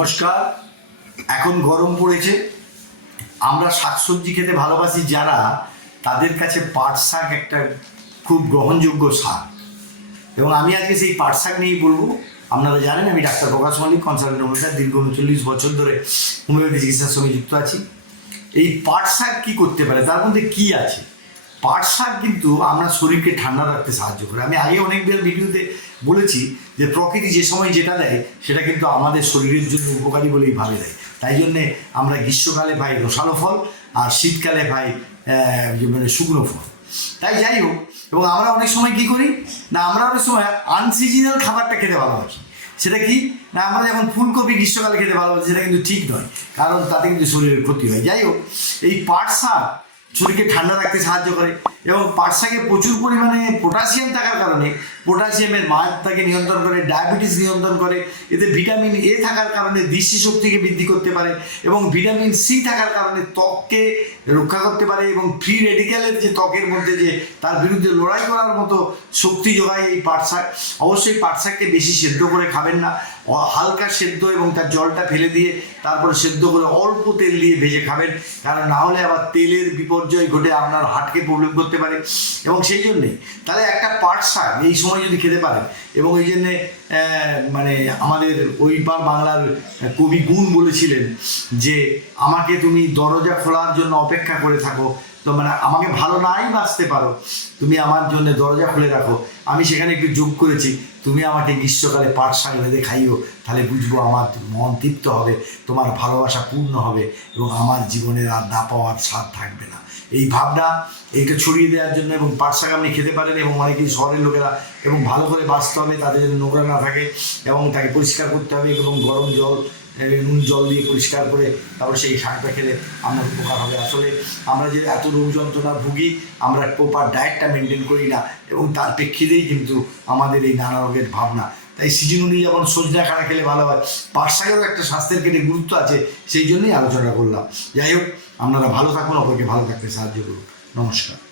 নমস্কার। এখন গরম পড়েছে। আমরা শাকসবজি খেতে ভালোবাসি যারা, তাদের কাছে পাট শাক একটা খুব গ্রহণযোগ্য শাক। এবং আমি আজকে সেই পাট শাক নিয়েই বলব। আপনারা জানেন, আমি doctor Prakash Mallick, consultant homeopath দীর্ঘ উনচল্লিশ বছর ধরে হোমিওপ্যাথি চিকিৎসার সঙ্গে যুক্ত আছি। এই পাট শাক কী করতে পারে? তার মধ্যে কী আছে? পাট শাক কিন্তু আমরা শরীরকে ঠান্ডা রাখতে সাহায্য করে। আমি আগে অনেক ভিডিওতে বলেছি যে প্রকৃতি যে সময় যেটা দেয়, সেটা কিন্তু আমাদের শরীরের জন্য উপকারী বলেই ভাবে দেয়। তাই জন্যে আমরা গ্রীষ্মকালে পাই রসালো ফল আর শীতকালে পাই মানে শুকনো ফল। তাই যাই হোক, এবং আমরা অনেক সময় কি করি? না, আমরা অনেক সময় আনসিজনাল খাবারটা খেতে ভালোবাসি। সেটা কি? না, আমরা যখন ফুলকপি গ্রীষ্মকালে খেতে ভালোবাসি, সেটা কিন্তু ঠিক নয়। কারণ তাতে কিন্তু শরীরের ক্ষতি হয়। যাই হোক, এই পাট শাক শরীরকে ঠান্ডা রাখতে সাহায্য করে। এবং পাট শাকে প্রচুর পরিমাণে পটাশিয়াম থাকার কারণে পটাশিয়ামের মাত্রাকে নিয়ন্ত্রণ করে ডায়াবেটিস নিয়ন্ত্রণ করে, এতে ভিটামিন এ থাকার কারণে দৃষ্টিশক্তিকে বৃদ্ধি করতে পারে এবং ভিটামিন সি থাকার কারণে ত্বককে রক্ষা করতে পারে এবং ফ্রি রেডিক্যালের যে ত্বকের মধ্যে যে তার বিরুদ্ধে লড়াই করার মতো শক্তি যোগায় এই পাট শাক অবশ্যই পাট শাককে বেশি সেদ্ধ করে খাবেন না। হালকা সেদ্ধ এবং তার জলটা ফেলে দিয়ে তারপরে সেদ্ধ করে অল্প তেল দিয়ে ভেজে খাবেন। কারণ না হলে আবার তেলের বিপর্যয় ঘটে, আপনার হার্টকে প্রবলেম করতে পারে। এবং সেই জন্যে তাহলে একটা পাট শাক এই সময় যদি খেতে পারে এবং এই জন্যে মানে আমাদের ওই পার বাংলার কবি গুণ বলেছিলেন যে, আমাকে তুমি দরজা খোলার জন্য অপেক্ষা করে থাকো। তো মানে আমাকে ভালো নাই বাঁচতে পারো। তুমি আমার জন্য দরজা খুলে রাখো। আমি সেখানে একটু যোগ করেছি। তুমি আমাকে গ্রীষ্মকালে পাট শাক বেঁধে খাইও। তাহলে বুঝব আমার মন তৃপ্ত হবে, তোমার ভালোবাসা পূর্ণ হবে এবং আমার জীবনের আর না পাওয়ার স্বাদ থাকবে না। এই ভাবনা এইটা ছড়িয়ে দেওয়ার জন্য এবং পাট শাক আপনি খেতে পারেন এবং অনেকেই শহরের লোকেরা এবং ভালো করে বাঁচতে হবে, তাদের নোংরা না থাকে এবং তাকে পরিষ্কার করতে হবে এবং গরম জল নুন, জল দিয়ে পরিষ্কার করে তারপর সেই শাকটা খেলে আমার উপকার হবে। আসলে আমরা যে এত রোগ যন্ত্রণা ভুগি, আমরা প্রপার ডায়েটটা মেনটেন করি না এবং তার প্রেক্ষিতেই কিন্তু আমাদের এই নানা রোগের ভাবনা। তাই সিজন অনুযায়ী যেমন সজনা খানা খেলে ভালো হয় পাটশাকেরও একটা স্বাস্থ্যের কেটে গুরুত্ব আছে, সেই জন্যই আলোচনা করলাম। যাই হোক, আপনারা ভালো থাকুন, অপরকে ভালো থাকতে সাহায্য করুন। নমস্কার।